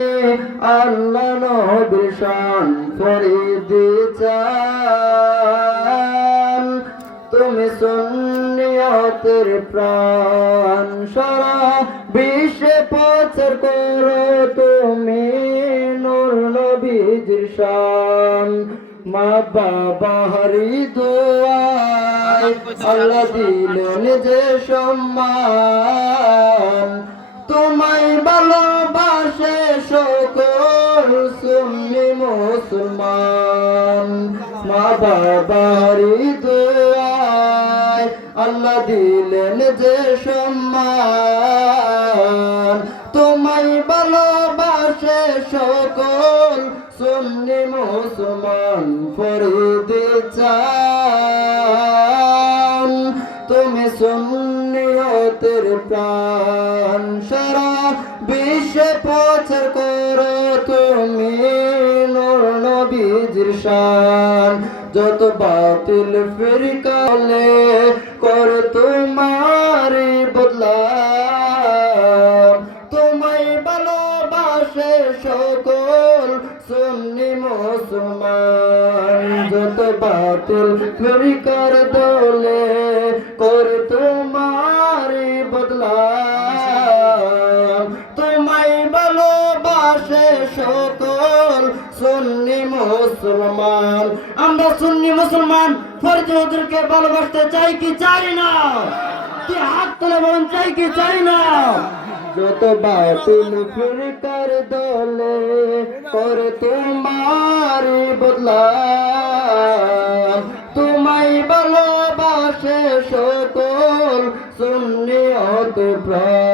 আল্লাহ নবীর শান ফরিদি চান। তুমি সুন্নিয়তের প্রাণ সারা বিশ্বে প্রচার করো, তুমি নূর নবীজির শান। মা বাবা হরি দোয়াই আল্লাহ দিলেন যে সম্মান। মুসলমান। মা বাবারি দোয়ায় আল্লাহ দিলেন যে সম্মান। তোমায় ভালোবাসে সকল সুন্নি মুসলমান ফরিদি চান। তুমি সুন্নিয়তের প্রাণ সারা বিশ্বে শান যত বাতিল ফিরকালে কর তোমার বদলা তোমায় ভালোবাসে সকল সুন্নি মুসলমান, যত বাতিল ফিরকার দোলে কর ভালোবাসে সকল সুন্নি মুসলমান। আমরা সুন্নি মুসলমান ওদেরকে ভালোবাসতে চাই কি চাই না? কি হাত তুলে বলুন, চাই কি চাই না? যত বাতিল ফিরকার দলে করে তোমার বদলা তোমায় ভালোবাসে সকল সুন্নি প্রাণ